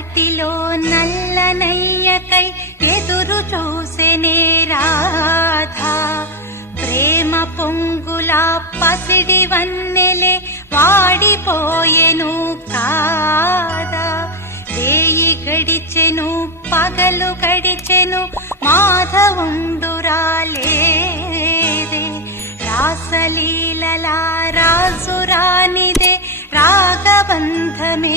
తటిలో నల్లనయ్యకై ఎదురు చూసెనే రాధా. ప్రేమ పొంగులా పసిడి వన్నెలే వాడిపోయెను కాదా. వేయి గడిచెను పగలు గడిచెను మాధవుండురాలేదే. రాసలీలలా రాజురానిదే రాగబంధమే